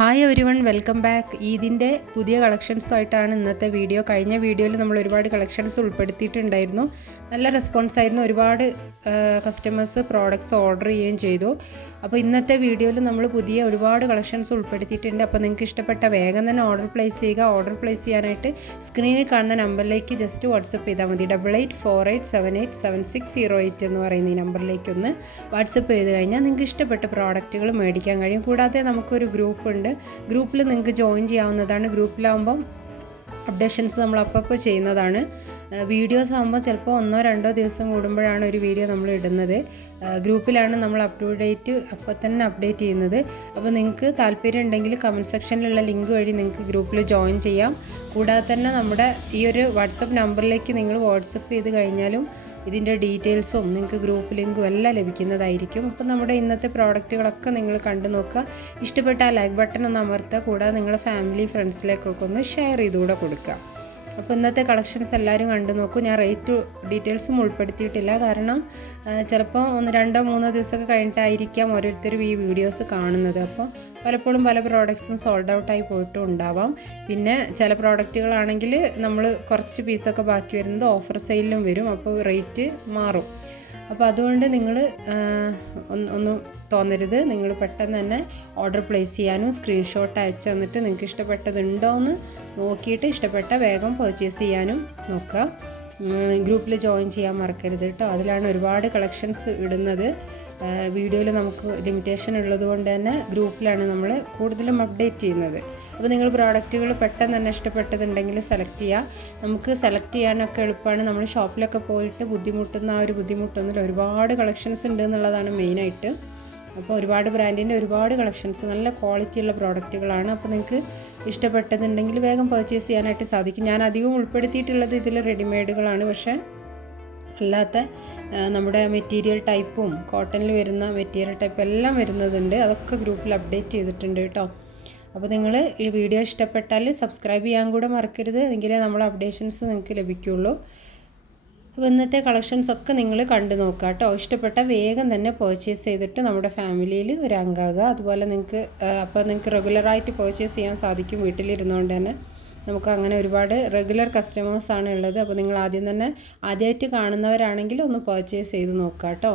Hi everyone welcome back ഈദിന്റെ പുതിയ കളക്ഷൻസുമായിട്ടാണ് ഇന്നത്തെ വീഡിയോ കഴിഞ്ഞ വീഡിയോയിൽ നമ്മൾ ഒരുപാട് കളക്ഷൻസ് ഉൾപ്പെടുത്തിയിട്ടുണ്ടായിരുന്നു. നല്ല റെസ്പോൺസ് ആയിരുന്നു. ഒരുപാട് കസ്റ്റമേഴ്സ് പ്രോഡക്റ്റ്സ് ഓർഡർ ചെയ്യുകയും ചെയ്തു. അപ്പോൾ ഇന്നത്തെ വീഡിയോയിൽ നമ്മൾ പുതിയ ഒരുപാട് കളക്ഷൻസ് ഉൾപ്പെടുത്തിയിട്ടുണ്ട്. അപ്പോൾ നിങ്ങൾക്ക് ഇഷ്ടപ്പെട്ട വേഗം തന്നെ ഓർഡർ പ്ലേസ് ചെയ്യുക. ഓർഡർ പ്ലേസ് ചെയ്യാനായിട്ട് സ്ക്രീനിൽ കാണുന്ന നമ്പറിലേക്ക് ജസ്റ്റ് വാട്സപ്പ് ചെയ്താൽ മതി. Double eight four eight seven eight seven six zero eight എന്ന് പറയുന്ന ഈ നമ്പറിലേക്കൊന്ന് വാട്സപ്പ് ചെയ്ത് കഴിഞ്ഞാൽ നിങ്ങൾക്ക് ഇഷ്ടപ്പെട്ട പ്രോഡക്റ്റുകൾ മേടിക്കാൻ കഴിയും. കൂടാതെ നമുക്കൊരു ഗ്രൂപ്പ് ഉണ്ട്. ഗ്രൂപ്പിൽ നിങ്ങൾക്ക് ജോയിൻ ചെയ്യാവുന്നതാണ്. ഗ്രൂപ്പിലാവുമ്പം അപ്ഡേഷൻസ് നമ്മൾ അപ്പപ്പോൾ ചെയ്യുന്നതാണ്. വീഡിയോസ് ആകുമ്പോൾ ചിലപ്പോൾ ഒന്നോ രണ്ടോ ദിവസം കൂടുമ്പോഴാണ് ഒരു വീഡിയോ നമ്മൾ ഇടുന്നത്. ഗ്രൂപ്പിലാണ് നമ്മൾ അപ് ടു ഡേറ്റ് അപ്പോൾ തന്നെ അപ്ഡേറ്റ് ചെയ്യുന്നത്. അപ്പോൾ നിങ്ങൾക്ക് താല്പര്യം ഉണ്ടെങ്കിൽ കമന്റ് സെക്ഷനിലുള്ള ലിങ്ക് വഴി നിങ്ങൾക്ക് ഗ്രൂപ്പിൽ ജോയിൻ ചെയ്യാം. കൂടാതെ തന്നെ നമ്മുടെ ഈ ഒരു വാട്സപ്പ് നമ്പറിലേക്ക് നിങ്ങൾ വാട്സപ്പ് ചെയ്ത് കഴിഞ്ഞാലും ഇതിന്റെ ഡീറ്റെയിൽസും നിങ്ങൾക്ക് ഗ്രൂപ്പ് ലിങ്കും എല്ലാം ലഭിക്കുന്നതായിരിക്കും. അപ്പോൾ നമ്മുടെ ഇന്നത്തെ പ്രോഡക്റ്റുകളൊക്കെ നിങ്ങൾ കണ്ടു നോക്കുക. ഇഷ്ടപ്പെട്ട ആ ലൈക്ക് ബട്ടൺ ഒന്ന് അമർത്തുക. കൂടാതെ നിങ്ങളുടെ ഫാമിലി ഫ്രണ്ട്സിലേക്കൊക്കെ ഒന്ന് ഷെയർ ചെയ്തുകൂടെ കൊടുക്കുക. അപ്പോൾ ഇന്നത്തെ കളക്ഷൻസ് എല്ലാവരും കണ്ടു നോക്കൂ. ഞാൻ റേറ്റ് ഡീറ്റെയിൽസും ഉൾപ്പെടുത്തിയിട്ടില്ല. കാരണം ചിലപ്പോൾ ഒന്ന് രണ്ടോ മൂന്നോ ദിവസമൊക്കെ കഴിഞ്ഞിട്ടായിരിക്കാം ഓരോരുത്തരും ഈ വീഡിയോസ് കാണുന്നത്. അപ്പോൾ പലപ്പോഴും പല പ്രോഡക്ട്സും സോൾഡ് ഔട്ടായി പോയിട്ടും ഉണ്ടാവാം. പിന്നെ ചില പ്രോഡക്റ്റുകളാണെങ്കിൽ നമ്മൾ കുറച്ച് പീസൊക്കെ ബാക്കി വരുന്നത് ഓഫർ സെയിലും വരും. അപ്പോൾ റേറ്റ് മാറും. അപ്പോൾ അതുകൊണ്ട് നിങ്ങൾ ഒന്ന് തോന്നരുത്. നിങ്ങൾ പെട്ടെന്ന് തന്നെ ഓർഡർ പ്ലേസ് ചെയ്യാനും സ്ക്രീൻഷോട്ട് അയച്ചു തന്നിട്ട് നിങ്ങൾക്ക് ഇഷ്ടപ്പെട്ടതുണ്ടോ എന്ന് നോക്കിയിട്ട് ഇഷ്ടപ്പെട്ട വേഗം പർച്ചേസ് ചെയ്യാനും നോക്കുക. ഗ്രൂപ്പിൽ ജോയിൻ ചെയ്യാൻ മറക്കരുത് കേട്ടോ അതിലാണ് ഒരുപാട് കളക്ഷൻസ് ഇടുന്നത്. വീഡിയോയിൽ നമുക്ക് ലിമിറ്റേഷൻ ഉള്ളത് കൊണ്ട് തന്നെ ഗ്രൂപ്പിലാണ് നമ്മൾ കൂടുതലും അപ്ഡേറ്റ് ചെയ്യുന്നത്. അപ്പോൾ നിങ്ങൾ പ്രോഡക്റ്റുകൾ പെട്ടെന്ന് തന്നെ ഇഷ്ടപ്പെട്ടതുണ്ടെങ്കിൽ സെലക്ട് ചെയ്യുക. നമുക്ക് സെലക്ട് ചെയ്യാനൊക്കെ എളുപ്പമാണ്. നമ്മൾ ഷോപ്പിലൊക്കെ പോയിട്ട് ബുദ്ധിമുട്ടുന്ന ആ ഒരു ബുദ്ധിമുട്ടൊന്നുമില്ല. ഒരുപാട് കളക്ഷൻസ് ഉണ്ട് എന്നുള്ളതാണ് മെയിനായിട്ട് അപ്പോൾ ഒരുപാട് ബ്രാൻഡിന്റെ ഒരുപാട് കളക്ഷൻസ് നല്ല ക്വാളിറ്റിയുള്ള പ്രോഡക്റ്റുകളാണ് അപ്പോൾ നിങ്ങൾക്ക് ഇഷ്ടപ്പെട്ടതുണ്ടെങ്കിൽ വേഗം പർച്ചേസ് ചെയ്യാനായിട്ട് സാധിക്കും. ഞാൻ അധികം ഉൾപ്പെടുത്തിയിട്ടുള്ളത് ഇതിൽ റെഡിമെയ്ഡുകളാണ് പക്ഷേ അല്ലാത്ത നമ്മുടെ മെറ്റീരിയൽ ടൈപ്പും കോട്ടണിൽ വരുന്ന മെറ്റീരിയൽ ടൈപ്പ് എല്ലാം വരുന്നതുണ്ട്. അതൊക്കെ ഗ്രൂപ്പിൽ അപ്ഡേറ്റ് ചെയ്തിട്ടുണ്ട് കേട്ടോ. അപ്പോൾ നിങ്ങൾ ഈ വീഡിയോ ഇഷ്ടപ്പെട്ടാൽ സബ്സ്ക്രൈബ് ചെയ്യാൻ കൂടെ മറക്കരുത്. എങ്കിലേ നമ്മൾ അപ്ഡേഷൻസ് നിങ്ങൾക്ക് ലഭിക്കുകയുള്ളൂ അപ്പോൾ ഇന്നത്തെ കളക്ഷൻസ് ഒക്കെ നിങ്ങൾ കണ്ടു നോക്കുക കേട്ടോ. ഇഷ്ടപ്പെട്ട വേഗം തന്നെ പർച്ചേസ് ചെയ്തിട്ട് നമ്മുടെ ഫാമിലിയിൽ ഒരു അംഗമാകുക അതുപോലെ നിങ്ങൾക്ക് അപ്പോൾ നിങ്ങൾക്ക് റെഗുലറായിട്ട് പർച്ചേസ് ചെയ്യാൻ സാധിക്കും വീട്ടിലിരുന്നുകൊണ്ട് തന്നെ. നമുക്ക് അങ്ങനെ ഒരുപാട് റെഗുലർ കസ്റ്റമേഴ്സാണ് ഉള്ളത്. അപ്പോൾ നിങ്ങൾ ആദ്യം തന്നെ ആദ്യമായിട്ട് കാണുന്നവരാണെങ്കിൽ ഒന്ന് പർച്ചേസ് ചെയ്ത് നോക്കുക കേട്ടോ